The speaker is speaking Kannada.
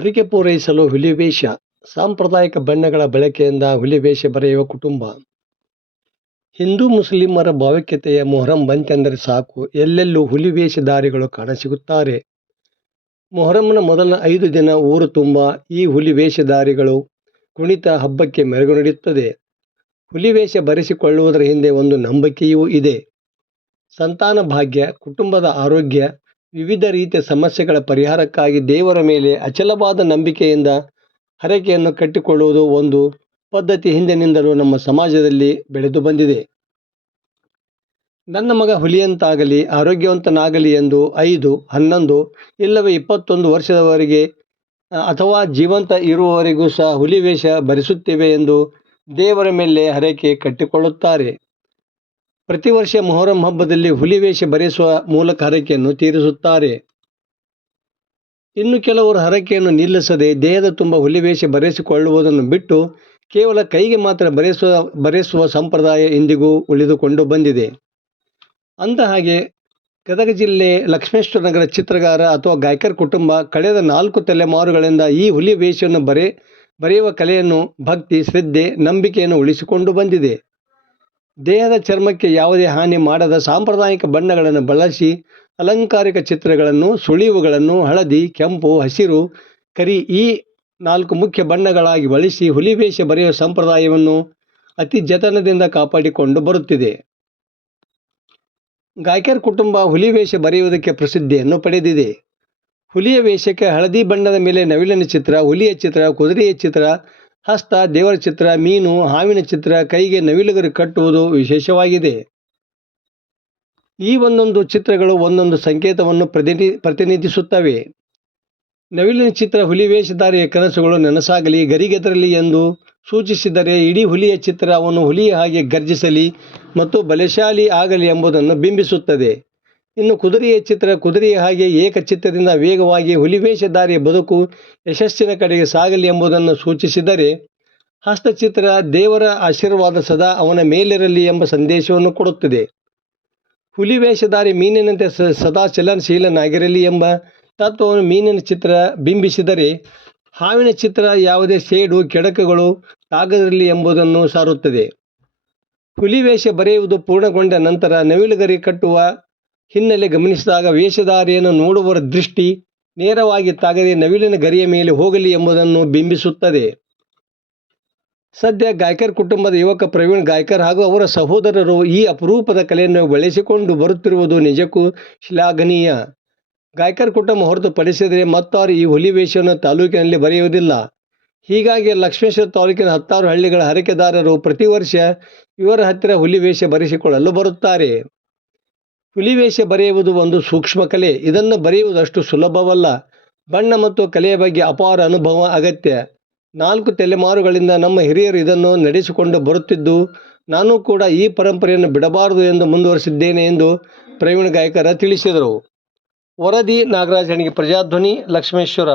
ಹರಕೆ ಪೂರೈಸಲು ಹುಲಿವೇಷ. ಸಾಂಪ್ರದಾಯಿಕ ಬಣ್ಣಗಳ ಬಳಕೆಯಿಂದ ಹುಲಿವೇಷ ಬರೆಯುವ ಕುಟುಂಬ. ಹಿಂದೂ ಮುಸ್ಲಿಮರ ಭಾವೈಕ್ಯತೆಯ ಮೊಹರಂ ಬಂತೆಂದರೆ ಸಾಕು, ಎಲ್ಲೆಲ್ಲೂ ಹುಲಿವೇಷಧಾರಿಗಳು ಕಾಣಸಿಗುತ್ತಾರೆ. ಮೊಹರಂನ ಮೊದಲ 5 ದಿನ ಊರು ತುಂಬ ಈ ಹುಲಿವೇಷಧಾರಿಗಳು ಕುಣಿತ ಹಬ್ಬಕ್ಕೆ ಮೆರುಗು ನೀಡುತ್ತದೆ. ಹುಲಿವೇಷ ಬರೆಸಿಕೊಳ್ಳುವುದರ ಹಿಂದೆ ಒಂದು ನಂಬಿಕೆಯೂ ಇದೆ. ಸಂತಾನ ಭಾಗ್ಯ, ಕುಟುಂಬದ ಆರೋಗ್ಯ, ವಿವಿಧ ರೀತಿಯ ಸಮಸ್ಯೆಗಳ ಪರಿಹಾರಕ್ಕಾಗಿ ದೇವರ ಮೇಲೆ ಅಚಲವಾದ ನಂಬಿಕೆಯಿಂದ ಹರಕೆಯನ್ನು ಕಟ್ಟಿಕೊಳ್ಳುವುದು ಒಂದು ಪದ್ಧತಿ ಹಿಂದಿನಿಂದಲೂ ನಮ್ಮ ಸಮಾಜದಲ್ಲಿ ಬೆಳೆದು ಬಂದಿದೆ. ನನ್ನ ಮಗ ಹುಲಿಯಂತಾಗಲಿ, ಆರೋಗ್ಯವಂತನಾಗಲಿ ಎಂದು 5, 11 ಇಲ್ಲವೇ 21 ವರ್ಷದವರೆಗೆ ಅಥವಾ ಜೀವಂತ ಇರುವವರೆಗೂ ಸಹ ಹುಲಿವೇಷ ಭರಿಸುತ್ತೇವೆ ಎಂದು ದೇವರ ಮೇಲೆ ಹರಕೆ ಕಟ್ಟಿಕೊಳ್ಳುತ್ತಾರೆ. ಪ್ರತಿ ವರ್ಷ ಮೊಹರಂ ಹಬ್ಬದಲ್ಲಿ ಹುಲಿವೇಷ ಭರಿಸುವ ಮೂಲಕ ಹರಕೆಯನ್ನು ತೀರಿಸುತ್ತಾರೆ. ಇನ್ನು ಕೆಲವರು ಹರಕೆಯನ್ನು ನಿಲ್ಲಿಸದೆ ದೇಹದ ತುಂಬ ಹುಲಿವೇಷ ಭರಿಸಿಕೊಳ್ಳುವುದನ್ನು ಬಿಟ್ಟು ಕೇವಲ ಕೈಗೆ ಮಾತ್ರ ಭರಿಸುವ ಸಂಪ್ರದಾಯ ಇಂದಿಗೂ ಉಳಿದುಕೊಂಡು ಬಂದಿದೆ. ಅಂದಹಾಗೆ ಗದಗ ಜಿಲ್ಲೆ ಲಕ್ಷ್ಮೇಶ್ವರ ನಗರ ಚಿತ್ರಗಾರ ಅಥವಾ ಗಾಯಕರ ಕುಟುಂಬ ಕಳೆದ 4 ತಲೆಮಾರುಗಳಿಂದ ಈ ಹುಲಿವೇಷವನ್ನು ಬರೆಯುವ ಕಲೆಯನ್ನು, ಭಕ್ತಿ, ಶ್ರದ್ಧೆ, ನಂಬಿಕೆಯನ್ನು ಉಳಿಸಿಕೊಂಡು ಬಂದಿದೆ. ದೇಹದ ಚರ್ಮಕ್ಕೆ ಯಾವುದೇ ಹಾನಿ ಮಾಡದ ಸಾಂಪ್ರದಾಯಿಕ ಬಣ್ಣಗಳನ್ನು ಬಳಸಿ ಅಲಂಕಾರಿಕ ಚಿತ್ರಗಳನ್ನು, ಸುಳಿವುಗಳನ್ನು ಹಳದಿ, ಕೆಂಪು, ಹಸಿರು, ಕರಿ ಈ 4 ಮುಖ್ಯ ಬಣ್ಣಗಳಾಗಿ ಬಳಸಿ ಹುಲಿವೇಷ ಬರೆಯುವ ಸಂಪ್ರದಾಯವನ್ನು ಅತಿ ಜತನದಿಂದ ಕಾಪಾಡಿಕೊಂಡು ಬರುತ್ತಿದೆ. ಗಾಯಕರ ಕುಟುಂಬ ಹುಲಿವೇಷ ಬರೆಯುವುದಕ್ಕೆ ಪ್ರಸಿದ್ಧಿಯನ್ನು ಪಡೆದಿದೆ. ಹುಲಿಯ ವೇಷಕ್ಕೆ ಹಳದಿ ಬಣ್ಣದ ಮೇಲೆ ನವಿಲಿನ ಚಿತ್ರ, ಹುಲಿಯ ಚಿತ್ರ, ಕುದುರೆಯ ಚಿತ್ರ, ಹಸ್ತ, ದೇವರ ಚಿತ್ರ, ಮೀನು, ಹಾವಿನ ಚಿತ್ರ, ಕೈಗೆ ನವಿಲುಗರಿ ಕಟ್ಟುವುದು ವಿಶೇಷವಾಗಿದೆ. ಈ ಒಂದೊಂದು ಚಿತ್ರಗಳು ಒಂದೊಂದು ಸಂಕೇತವನ್ನು ಪ್ರತಿನಿಧಿಸುತ್ತವೆ. ನವಿಲಿನ ಚಿತ್ರ ಹುಲಿವೇಷಧಾರಿಯ ಕನಸುಗಳು ನನಸಾಗಲಿ, ಗರಿಗೆದರಲಿ ಎಂದು ಸೂಚಿಸಿದರೆ, ಇಡೀ ಹುಲಿಯ ಚಿತ್ರ ಅವನು ಹುಲಿಯ ಹಾಗೆ ಗರ್ಜಿಸಲಿ ಮತ್ತು ಬಲಶಾಲಿ ಆಗಲಿ ಎಂಬುದನ್ನು ಬಿಂಬಿಸುತ್ತದೆ. ಇನ್ನು ಕುದುರೆಯ ಚಿತ್ರ ಕುದುರೆಯ ಹಾಗೆ ಏಕಚಿತ್ತದಿಂದ ವೇಗವಾಗಿ ಹುಲಿವೇಷಧಾರಿಯ ಬದುಕು ಯಶಸ್ಸಿನ ಕಡೆಗೆ ಸಾಗಲಿ ಎಂಬುದನ್ನು ಸೂಚಿಸಿದರೆ, ಹಸ್ತಚಿತ್ರ ದೇವರ ಆಶೀರ್ವಾದ ಸದಾ ಅವನ ಮೇಲಿರಲಿ ಎಂಬ ಸಂದೇಶವನ್ನು ಕೊಡುತ್ತದೆ. ಹುಲಿವೇಷಧಾರಿ ಮೀನಿನಂತೆ ಸದಾ ಚಲನಶೀಲನಾಗಿರಲಿ ಎಂಬ ತತ್ವವನ್ನು ಮೀನಿನ ಚಿತ್ರ ಬಿಂಬಿಸಿದರೆ, ಹಾವಿನ ಚಿತ್ರ ಯಾವುದೇ ಸೇಡು, ಕೆಡಕುಗಳು ತಾಗದಿರಲಿ ಎಂಬುದನ್ನು ಸಾರುತ್ತದೆ. ಹುಲಿವೇಷ ಬರೆಯುವುದು ಪೂರ್ಣಗೊಂಡ ನಂತರ ನವಿಲುಗರಿ ಕಟ್ಟುವ ಹಿನ್ನೆಲೆ ಗಮನಿಸಿದಾಗ ವೇಷಧಾರಿಯನ್ನು ನೋಡುವವರ ದೃಷ್ಟಿ ನೇರವಾಗಿ ತಾಗದೆ ನವಿಲಿನ ಗರಿಯ ಮೇಲೆ ಹೋಗಲಿ ಎಂಬುದನ್ನು ಬಿಂಬಿಸುತ್ತದೆ. ಸದ್ಯ ಗಾಯಕರ ಕುಟುಂಬದ ಯುವಕ ಪ್ರವೀಣ್ ಗಾಯಕರ್ ಹಾಗೂ ಅವರ ಸಹೋದರರು ಈ ಅಪರೂಪದ ಕಲೆಯನ್ನು ಬೆಳೆಸಿಕೊಂಡು ಬರುತ್ತಿರುವುದು ನಿಜಕ್ಕೂ ಶ್ಲಾಘನೀಯ. ಗಾಯಕರ ಕುಟುಂಬ ಹೊರತುಪಡಿಸಿದರೆ ಮತ್ತಾರು ಈ ಹುಲಿವೇಷವನ್ನು ತಾಲೂಕಿನಲ್ಲಿ ಬರೆಯುವುದಿಲ್ಲ. ಹೀಗಾಗಿ ಲಕ್ಷ್ಮೇಶ್ವರ ತಾಲೂಕಿನ 10 ಹಳ್ಳಿಗಳ ಹರಕೆದಾರರು ಪ್ರತಿ ವರ್ಷ ಇವರ ಹತ್ತಿರ ಹುಲಿವೇಷ ಬರೆಸಿಕೊಳ್ಳಲು ಬರುತ್ತಾರೆ. ಹುಲಿವೇಷ ಬರೆಯುವುದು ಒಂದು ಸೂಕ್ಷ್ಮ ಕಲೆ. ಇದನ್ನು ಬರೆಯುವುದಷ್ಟು ಸುಲಭವಲ್ಲ. ಬಣ್ಣ ಮತ್ತು ಕಲೆಯ ಬಗ್ಗೆ ಅಪಾರ ಅನುಭವ ಅಗತ್ಯ. 4 ತಲೆಮಾರುಗಳಿಂದ ನಮ್ಮ ಹಿರಿಯರು ಇದನ್ನು ನಡೆಸಿಕೊಂಡು ಬರುತ್ತಿದ್ದು, ನಾನು ಕೂಡ ಈ ಪರಂಪರೆಯನ್ನು ಬಿಡಬಾರದು ಎಂದು ಮುಂದುವರಿಸಿದ್ದೇನೆ ಎಂದು ಪ್ರವೀಣ್ ಗಾಯಕರ ತಿಳಿಸಿದರು. ವರದಿ ನಾಗರಾಜ್ ಹಣಿಗೆ, ಪ್ರಜಾಧ್ವನಿ, ಲಕ್ಷ್ಮೇಶ್ವರ.